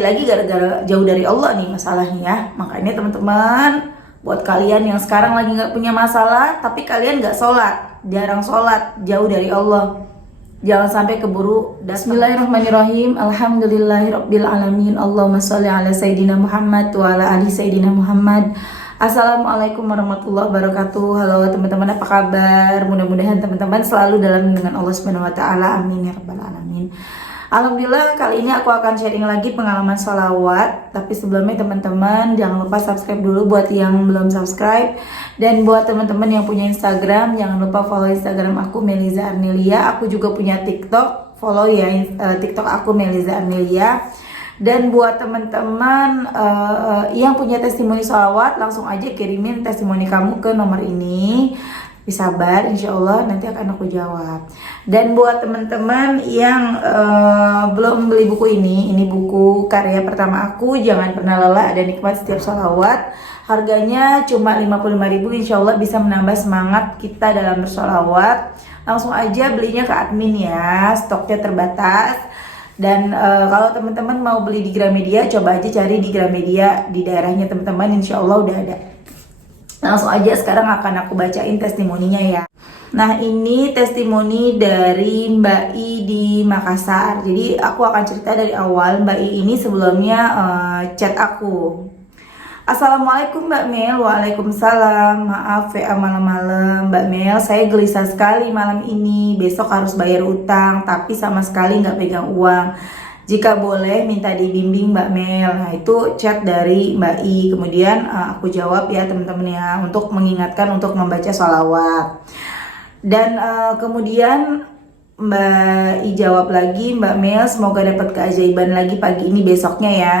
lagi-lagi gara-gara jauh dari Allah nih masalahnya ya. Makanya teman-teman, buat kalian yang sekarang lagi nggak punya masalah tapi kalian nggak sholat, jarang sholat, jauh dari Allah, jangan sampai keburu. Bismillahirrahmanirrahim. Alhamdulillahirabbil alamin. Allahumma sholli ala sayidina Muhammad wa ala ali sayidina Muhammad. Assalamualaikum warahmatullahi wabarakatuh. Halo teman-teman, apa kabar? Mudah-mudahan teman-teman selalu dalam lindungan Allah Subhanahu wa taala. Amin ya rabbal alamin. Alhamdulillah, kali ini aku akan sharing lagi pengalaman sholawat. Tapi sebelumnya teman-teman jangan lupa subscribe dulu buat yang belum subscribe. Dan buat teman-teman yang punya Instagram, jangan lupa follow Instagram aku Meliza Arnelia. Aku juga punya TikTok, follow ya TikTok aku Meliza Arnelia. Dan buat teman-teman yang punya testimoni sholawat, langsung aja kirimin testimoni kamu ke nomor ini. Sabar, insya Allah nanti akan aku jawab. Dan buat teman-teman yang belum beli buku ini buku karya pertama aku, Jangan Pernah Lelah Ada Nikmat Setiap Sholawat. Harganya cuma 55.000, insya Allah bisa menambah semangat kita dalam bersolawat. Langsung aja belinya ke admin ya, stoknya terbatas. Dan kalau teman-teman mau beli di Gramedia, coba aja cari di Gramedia di daerahnya teman-teman, insya Allah udah ada. Langsung aja sekarang akan aku bacain testimoninya ya. Nah, ini testimoni dari Mbak I di Makassar. Jadi aku akan cerita dari awal. Mbak I ini sebelumnya chat aku. Assalamualaikum Mbak Mel. Waalaikumsalam. Maaf ya malam-malam Mbak Mel, saya gelisah sekali malam ini. Besok harus bayar utang tapi sama sekali nggak pegang uang. Jika boleh minta dibimbing Mbak Mel. Nah, itu chat dari Mbak I. Kemudian aku jawab ya teman-teman ya, untuk mengingatkan untuk membaca sholawat. Dan kemudian Mbak I jawab lagi, Mbak Mel semoga dapat keajaiban lagi pagi ini besoknya ya.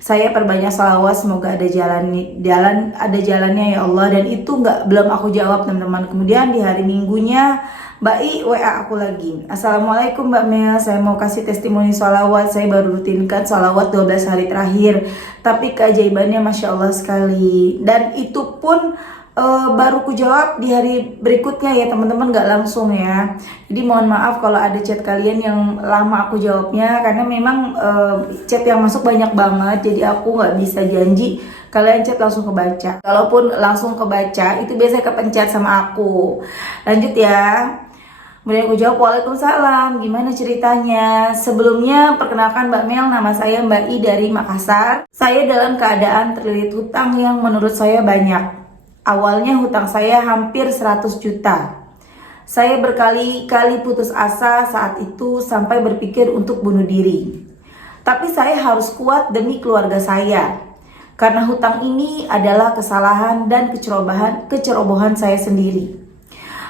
Saya perbanyak sholawat, semoga ada jalannya ya Allah. Dan itu belum aku jawab teman-teman. Kemudian di hari Minggunya Mbak I WA aku lagi. Assalamualaikum Mbak Mel, saya mau kasih testimoni sholawat. Saya baru rutinkan sholawat 12 hari terakhir, tapi keajaibannya Masya Allah sekali. Dan itu pun baru ku jawab di hari berikutnya ya teman-teman, gak langsung ya. Jadi mohon maaf kalau ada chat kalian yang lama aku jawabnya, karena memang chat yang masuk banyak banget. Jadi aku gak bisa janji kalian chat langsung kebaca. Kalaupun langsung kebaca itu biasanya kepencet sama aku. Lanjut ya. Kemudian aku jawab, Waalaikumsalam, gimana ceritanya? Sebelumnya perkenalkan Mbak Mel, nama saya Mbak I dari Makassar. Saya dalam keadaan terlilit hutang yang menurut saya banyak. Awalnya hutang saya hampir 100 juta. Saya berkali-kali putus asa saat itu sampai berpikir untuk bunuh diri. Tapi saya harus kuat demi keluarga saya. Karena hutang ini adalah kesalahan dan kecerobohan saya sendiri.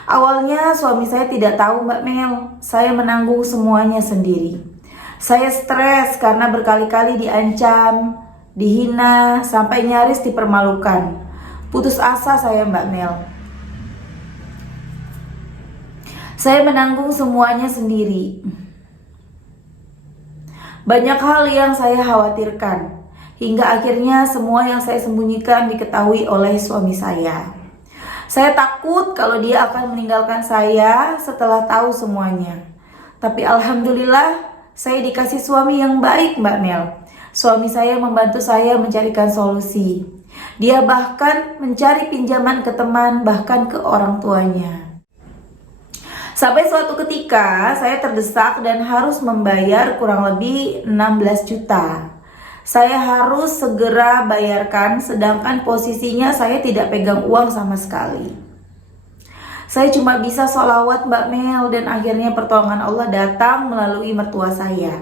Awalnya suami saya tidak tahu Mbak Mel, saya menanggung semuanya sendiri. Saya stres karena berkali-kali diancam, dihina, sampai nyaris dipermalukan. Putus asa saya Mbak Mel. Saya menanggung semuanya sendiri. Banyak hal yang saya khawatirkan, hingga akhirnya semua yang saya sembunyikan diketahui oleh suami saya. Saya takut kalau dia akan meninggalkan saya setelah tahu semuanya. Tapi alhamdulillah saya dikasih suami yang baik Mbak Mel. Suami saya membantu saya mencarikan solusi. Dia bahkan mencari pinjaman ke teman, bahkan ke orang tuanya. Sampai suatu ketika saya terdesak dan harus membayar kurang lebih 16 juta. Saya harus segera bayarkan, sedangkan posisinya saya tidak pegang uang sama sekali. Saya cuma bisa sholawat Mbak Mel, dan akhirnya pertolongan Allah datang melalui mertua saya.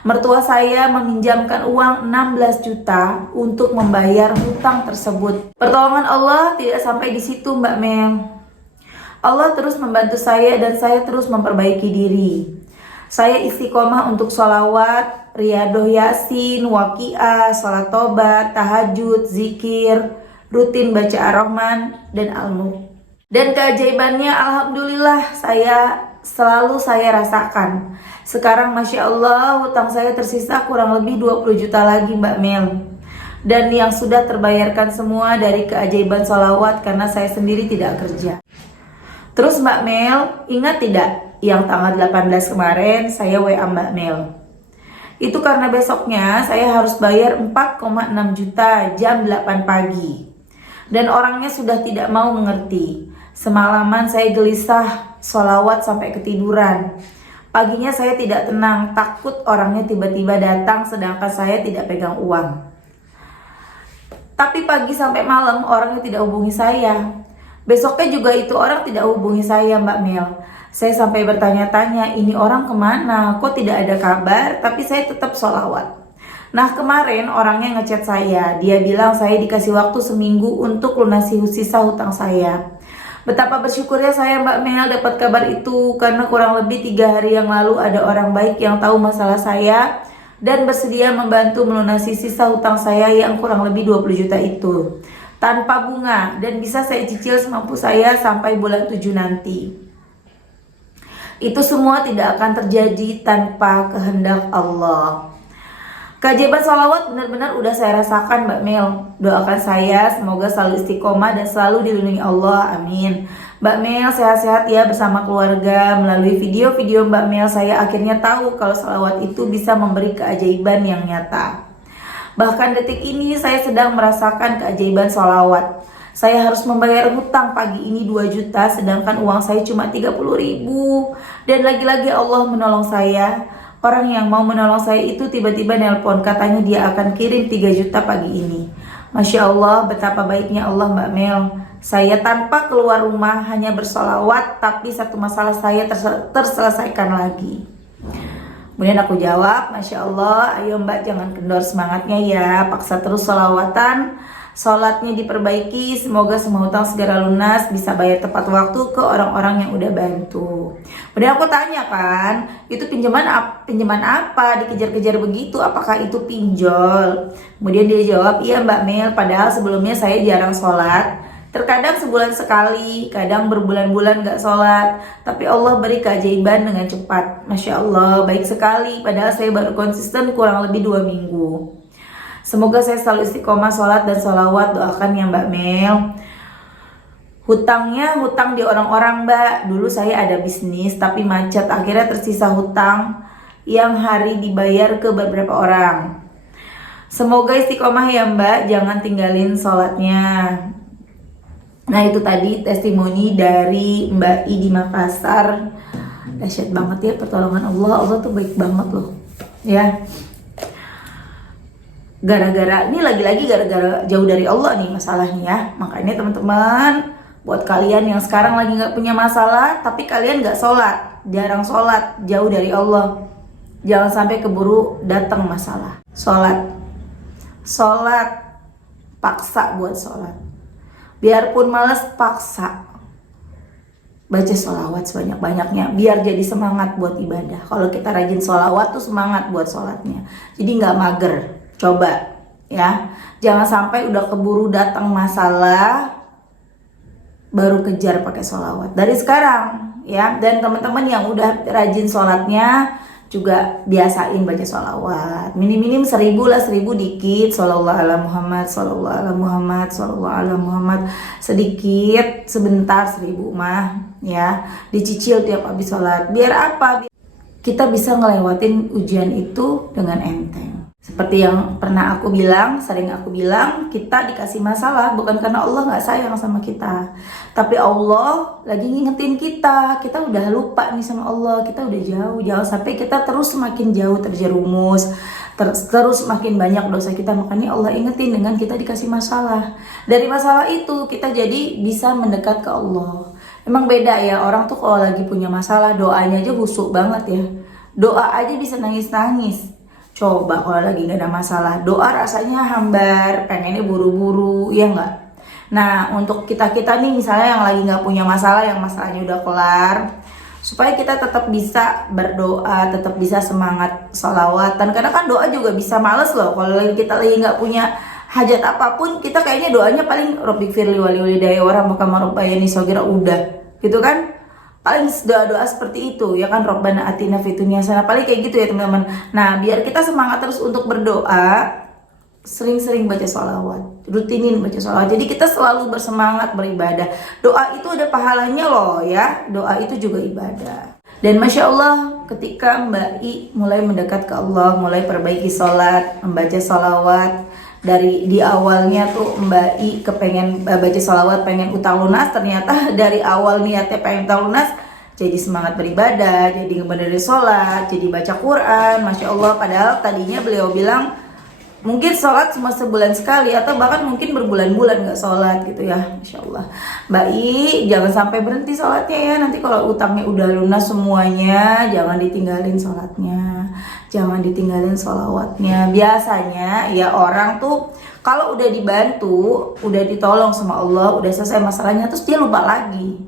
Mertua saya meminjamkan uang 16 juta untuk membayar hutang tersebut. Pertolongan Allah tidak sampai di situ Mbak Mel. Allah terus membantu saya dan saya terus memperbaiki diri. Saya istiqomah untuk sholawat, riyadoh yasin, waqiah, salat tobat, tahajud, zikir, rutin baca ar-Rahman dan al-Mulk. Dan keajaibannya alhamdulillah selalu saya rasakan. Sekarang Masya Allah hutang saya tersisa kurang lebih 20 juta lagi Mbak Mel. Dan yang sudah terbayarkan semua dari keajaiban sholawat karena saya sendiri tidak kerja. Terus Mbak Mel, ingat tidak yang tanggal 18 kemarin saya WA Mbak Mel. Itu karena besoknya saya harus bayar 4,6 juta jam 8 pagi. Dan orangnya sudah tidak mau mengerti. Semalaman saya gelisah, sholawat sampai ketiduran. Paginya saya tidak tenang, takut orangnya tiba-tiba datang sedangkan saya tidak pegang uang. Tapi pagi sampai malam orangnya tidak hubungi saya. Besoknya juga itu orang tidak hubungi saya, Mbak Mel. Saya sampai bertanya-tanya, ini orang kemana? Kok tidak ada kabar? Tapi saya tetap sholawat. Nah kemarin orangnya ngechat saya. Dia bilang saya dikasih waktu seminggu untuk lunasi sisa hutang saya. Betapa bersyukurnya saya, Mbak Mel, dapat kabar itu. Karena kurang lebih 3 hari yang lalu ada orang baik yang tahu masalah saya dan bersedia membantu melunasi sisa hutang saya yang kurang lebih 20 juta itu tanpa bunga, dan bisa saya cicil semampu saya sampai bulan 7 nanti. Itu semua tidak akan terjadi tanpa kehendak Allah. Keajaiban sholawat benar-benar udah saya rasakan, Mbak Mel. Doakan saya semoga selalu istiqomah dan selalu dilindungi Allah, amin. Mbak Mel sehat-sehat ya bersama keluarga. Melalui video-video Mbak Mel saya akhirnya tahu kalau sholawat itu bisa memberi keajaiban yang nyata. Bahkan detik ini saya sedang merasakan keajaiban sholawat. Saya harus membayar hutang pagi ini 2 juta sedangkan uang saya cuma 30 ribu. Dan lagi-lagi Allah menolong saya. Orang yang mau menolong saya itu tiba-tiba nelpon, katanya dia akan kirim 3 juta pagi ini. Masya Allah, betapa baiknya Allah, Mbak Mel. Saya tanpa keluar rumah hanya bersolawat, tapi satu masalah saya terselesaikan lagi. Kemudian aku jawab, Masya Allah, ayo Mbak jangan kendor semangatnya ya, paksa terus sholawatan, sholatnya diperbaiki, semoga semua hutang segera lunas, bisa bayar tepat waktu ke orang-orang yang udah bantu. Kemudian aku tanya kan, itu pinjaman apa, dikejar-kejar begitu, apakah itu pinjol? Kemudian dia jawab, iya Mbak Mel, padahal sebelumnya saya jarang sholat. Terkadang sebulan sekali, kadang berbulan-bulan gak sholat. Tapi Allah beri keajaiban dengan cepat. Masya Allah, baik sekali. Padahal saya baru konsisten kurang lebih 2 minggu. Semoga saya selalu istiqomah sholat dan sholawat. Doakan ya Mbak Mel. Hutangnya hutang di orang-orang, Mbak. Dulu saya ada bisnis tapi macet. Akhirnya tersisa hutang yang hari dibayar ke beberapa orang. Semoga istiqomah ya Mbak. Jangan tinggalin sholatnya. Nah itu tadi testimoni dari Mbak I di Makassar. Dahsyat banget ya pertolongan Allah. Allah tuh baik banget loh ya. Gara-gara ini lagi-lagi gara-gara jauh dari Allah nih masalahnya ya. Makanya teman-teman, buat kalian yang sekarang lagi gak punya masalah tapi kalian gak sholat, jarang sholat, jauh dari Allah, jangan sampai keburu datang masalah. Sholat, paksa buat sholat. Biarpun males, paksa baca sholawat sebanyak-banyaknya biar jadi semangat buat ibadah. Kalau kita rajin sholawat tuh semangat buat sholatnya, jadi nggak mager. Coba ya, jangan sampai udah keburu datang masalah baru kejar pakai sholawat dari sekarang ya. Dan teman-teman yang udah rajin sholatnya juga biasain baca sholawat, minim-minim 1000 lah, 1000 dikit, shollallahu ala Muhammad, shollallahu ala Muhammad, shollallahu ala Muhammad, sedikit, sebentar, 1000 mah ya, dicicil tiap habis sholat. Biar apa? Kita bisa ngelewatin ujian itu dengan enteng. Seperti yang pernah aku bilang, sering aku bilang, kita dikasih masalah bukan karena Allah gak sayang sama kita, tapi Allah lagi ngingetin kita. Kita udah lupa nih sama Allah, kita udah jauh sampai kita terus semakin jauh terjerumus, terus makin banyak dosa kita. Makanya Allah ingetin dengan kita dikasih masalah. Dari masalah itu kita jadi bisa mendekat ke Allah. Emang beda ya, orang tuh kalau lagi punya masalah doanya aja busuk banget ya. Doa aja bisa nangis-nangis. Coba kalau lagi gak ada masalah, doa rasanya hambar, pengennya buru-buru, ya nggak? Nah untuk kita-kita nih misalnya yang lagi gak punya masalah, yang masalahnya udah kelar, supaya kita tetap bisa berdoa, tetap bisa semangat sholawatan. Karena kan doa juga bisa males loh, kalau kita lagi gak punya hajat apapun, kita kayaknya doanya paling Rabbik firli wali walidayya warhamhuma rabbayani shaghira, udah gitu kan. Paling doa-doa seperti itu ya kan, Rabbana atina fid dunya hasanah, paling kayak gitu ya teman-teman. Nah biar kita semangat terus untuk berdoa, sering-sering baca sholawat, rutinin baca sholawat, jadi kita selalu bersemangat beribadah. Doa itu ada pahalanya loh ya, doa itu juga ibadah. Dan Masya Allah ketika Mbak I mulai mendekat ke Allah, mulai perbaiki sholat, membaca sholawat. Dari di awalnya tuh Mbak I kepengen baca sholawat, pengen utang lunas, ternyata dari awal niatnya pengen utang lunas, jadi semangat beribadah, jadi ngebenerin sholat, jadi baca Quran, Masya Allah. Padahal tadinya beliau bilang mungkin sholat cuma sebulan sekali atau bahkan mungkin berbulan-bulan nggak sholat gitu ya, Masya Allah. Mbak I jangan sampai berhenti sholatnya ya, nanti kalau utangnya udah lunas semuanya jangan ditinggalin sholatnya, jangan ditinggalin sholawatnya. Biasanya ya orang tuh kalau udah dibantu, udah ditolong sama Allah, udah selesai masalahnya, terus dia lupa lagi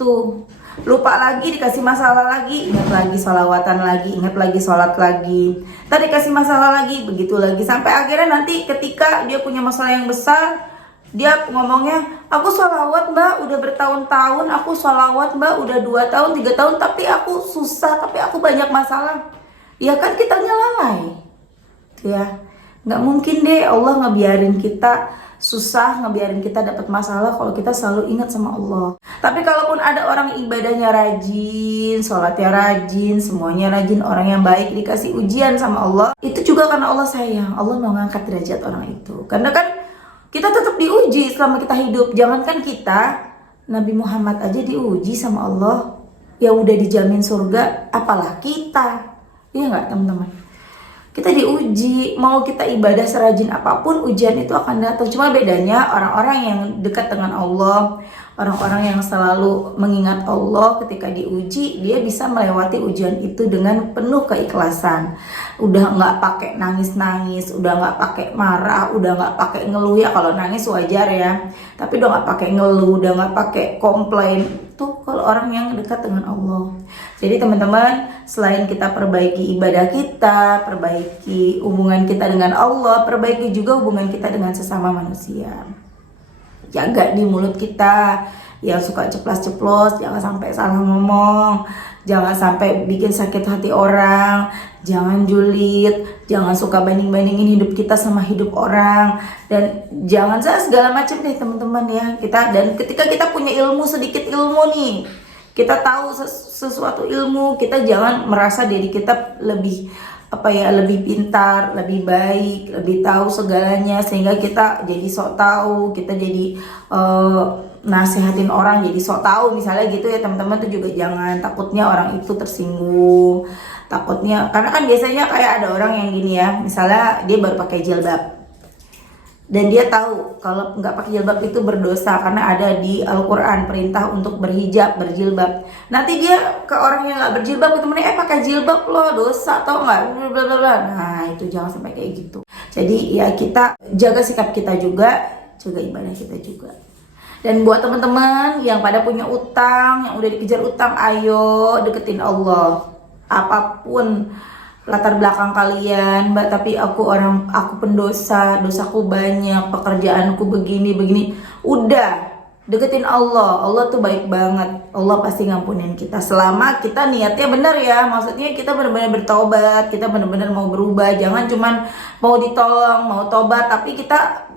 tuh, lupa lagi, dikasih masalah lagi, ingat lagi sholawatan lagi, ingat lagi sholat lagi, tadi kasih masalah lagi, begitu lagi, sampai akhirnya nanti ketika dia punya masalah yang besar, dia ngomongnya, aku sholawat Mbak udah bertahun-tahun, aku sholawat Mbak udah 2 tahun 3 tahun, tapi aku susah, tapi aku banyak masalah. Ya kan kitanya lalai ya, nggak mungkin deh Allah ngebiarin kita susah, ngebiarin kita dapat masalah kalau kita selalu ingat sama Allah. Tapi kalaupun ada orang ibadahnya rajin, sholatnya rajin, semuanya rajin, orang yang baik, dikasih ujian sama Allah, itu juga karena Allah sayang, Allah mau ngangkat derajat orang itu. Karena kan kita tetap diuji selama kita hidup. Jangankan kita, Nabi Muhammad aja diuji sama Allah, yang udah dijamin surga, apalah kita. Iya nggak teman-teman? Kita diuji, mau kita ibadah serajin apapun, ujian itu akan datang. Cuma bedanya orang-orang yang dekat dengan Allah, orang-orang yang selalu mengingat Allah, ketika diuji dia bisa melewati ujian itu dengan penuh keikhlasan. Udah nggak pakai nangis-nangis, udah nggak pakai marah, udah nggak pakai ngeluh. Ya kalau nangis wajar ya, tapi udah nggak pakai ngeluh, udah nggak pakai komplain. Tuh kalau orang yang dekat dengan Allah. Jadi teman-teman, selain kita perbaiki ibadah kita, perbaiki hubungan kita dengan Allah, perbaiki juga hubungan kita dengan sesama manusia. Jaga di mulut kita yang suka ceplas-ceplos, jangan sampai salah ngomong, jangan sampai bikin sakit hati orang, jangan julid, jangan suka banding-bandingin hidup kita sama hidup orang, dan jangan segala macam deh teman-teman ya. Dan ketika kita punya ilmu, sedikit ilmu nih, kita tahu sesuatu ilmu, kita jangan merasa diri kita lebih lebih pintar, lebih baik, lebih tahu segalanya, sehingga kita jadi sok tahu, kita jadi nasihatin orang jadi sok tahu misalnya gitu ya teman-teman. Tuh juga jangan, takutnya orang itu tersinggung, takutnya, karena kan biasanya kayak ada orang yang gini ya, misalnya dia baru pakai jilbab dan dia tahu kalau nggak pakai jilbab itu berdosa, karena ada di Al-Quran perintah untuk berhijab, berjilbab. Nanti dia ke orang yang nggak berjilbab, ke temennya, pakai jilbab loh, dosa tau nggak, bla bla bla. Nah itu jangan sampai kayak gitu. Jadi ya kita jaga sikap kita juga, jaga ibadah kita juga. Dan buat teman-teman yang pada punya utang, yang udah dikejar utang, ayo deketin Allah. Apapun latar belakang kalian, Mbak, tapi aku pendosa, dosaku banyak, pekerjaanku begini, udah deketin Allah. Allah tuh baik banget, Allah pasti ngampunin kita selama kita niatnya benar ya. Maksudnya kita benar-benar bertobat, kita benar-benar mau berubah, jangan cuman mau ditolong, mau tobat tapi kita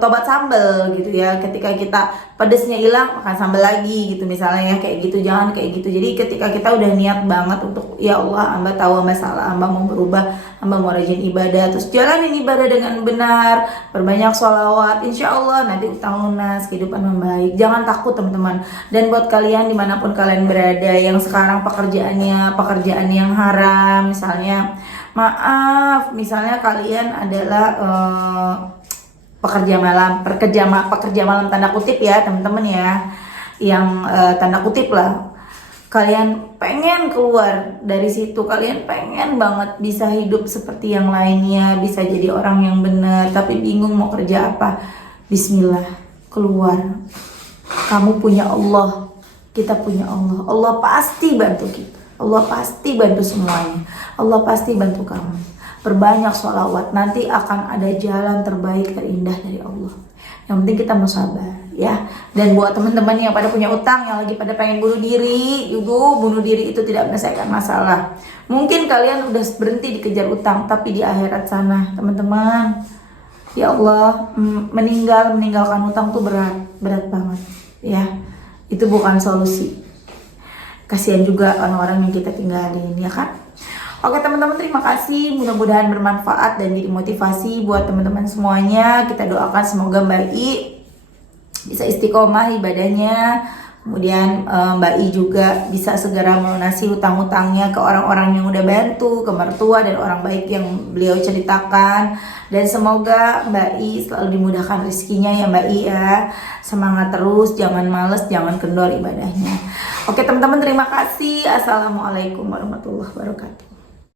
tobat sambal gitu ya. Ketika kita pedesnya hilang, makan sambal lagi gitu misalnya ya, kayak gitu. Jangan kayak gitu. Jadi ketika kita udah niat banget untuk ya Allah, hamba tahu masalah, hamba mau berubah, hamba mau rajin ibadah, terus jalanin ibadah dengan benar, perbanyak sholawat, insya Allah nanti utang lunas, kehidupan membaik. Jangan takut teman-teman. Dan buat kalian dimanapun kalian berada, yang sekarang pekerjaan yang haram, misalnya maaf, misalnya kalian adalah pekerja malam tanda kutip ya teman-teman ya, yang tanda kutip lah, kalian pengen keluar dari situ, kalian pengen banget bisa hidup seperti yang lainnya, bisa jadi orang yang benar, tapi bingung mau kerja apa. Bismillah, keluar. Kamu punya Allah, kita punya Allah. Allah pasti bantu kita, Allah pasti bantu semuanya, Allah pasti bantu kamu. Perbanyak sholawat, nanti akan ada jalan terbaik, terindah dari Allah. Yang penting kita mau sabar ya. Dan buat teman-teman yang pada punya utang, yang lagi pada pengen bunuh diri, bunuh diri itu tidak menyelesaikan masalah. Mungkin kalian udah berhenti dikejar utang, tapi di akhirat sana teman-teman, ya Allah, meninggalkan utang tuh berat banget ya. Itu bukan solusi. Kasihan juga orang-orang yang kita tinggalin, ya kan? Oke teman-teman, terima kasih. Mudah-mudahan bermanfaat dan jadi motivasi buat teman-teman semuanya. Kita doakan semoga Mbak I bisa istiqomah ibadahnya. Kemudian Mbak I juga bisa segera melunasi hutang-hutangnya ke orang-orang yang udah bantu, ke mertua dan orang baik yang beliau ceritakan. Dan semoga Mbak I selalu dimudahkan rezekinya ya Mbak I ya. Semangat terus, jangan males, jangan kendor ibadahnya. Oke teman-teman, terima kasih. Assalamualaikum warahmatullahi wabarakatuh.